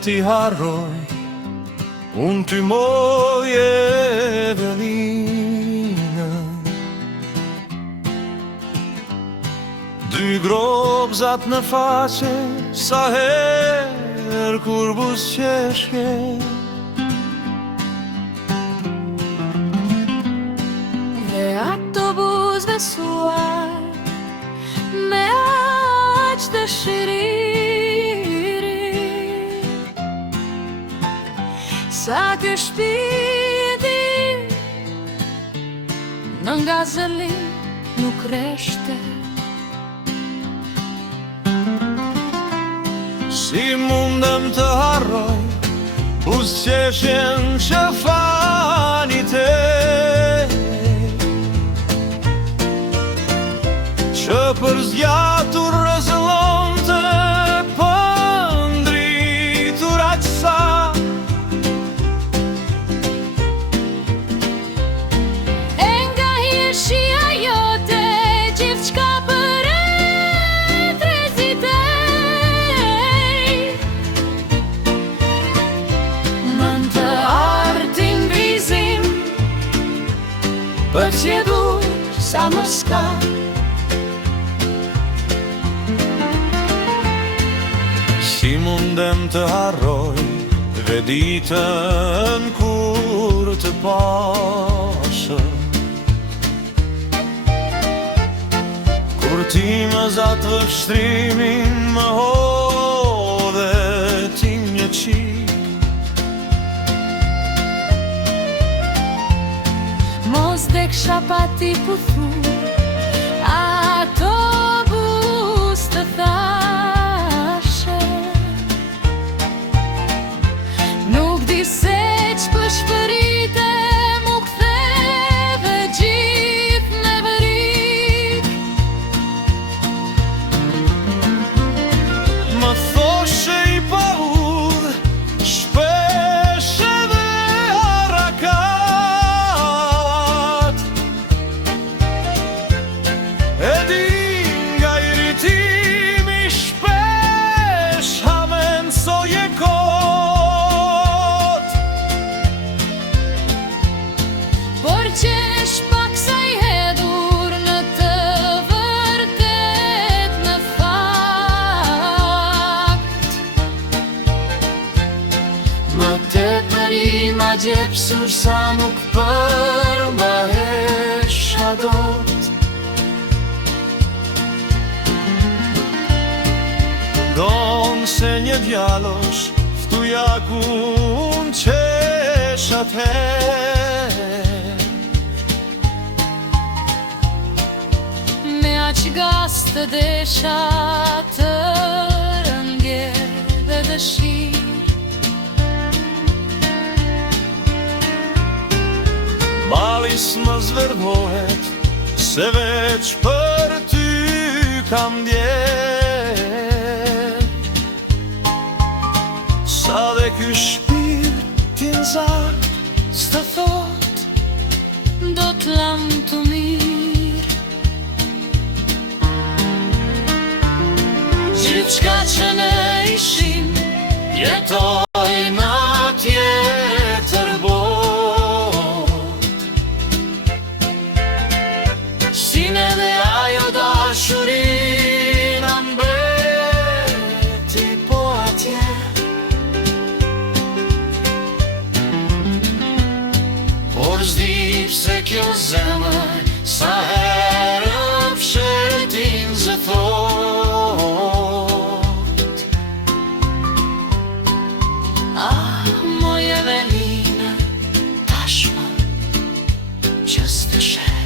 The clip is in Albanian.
t'i harroj, unë ty moj Evelina. Dy grobzat në faqe, sa her kur buzëqeshje. Dhe ato buzëve suar, me aq dëshiriri, sa ky shpirti në nga zëllim nuk reshte. Si mundem të harroj buzëqeshjen që fani te, që për zgjatur rëzëllonte për ndritur aqsa. E nga hirshia jote gjithçka për e trezitej, mën të artin vizim, Për qedur sa më s'ka. si mundem të harroj dhe ditën kur të pashe, kur ti më zatë vështrimin më hodhe ti një qik. Mos dhe ksha pa ti puthu ato buzë të thashe. Nuk di se ç'pëshpërite mu ktheve gjithë në vërik. Më thoshe i paudh, shpesh edhe harakat. E di nga irritimi shpesh hamensoj e kot. Por qesh pak sa i hedhur në të vërtet në fakt. Më tepëri ma gjepsur sa nuk përmbahesha dot. Donë se një djalosh ftuja ku unë qesh atëherë. Me aq gas të desha të rëndje dhe dëshirë. Malis më zverdhohet, se veç për ty kam djerë. Sa dhe ky shpirt t'in zak s'të thot, Do t'lam të mirë. gjithçka që ne ishim, jetoj në tjetër bot. Sine dhe ajo dashurina mbeti po atje. Por s'di pse kjo zemër sa herë fshetin zë thot. Ah, moj Evelina, tashmë që s'të sheh.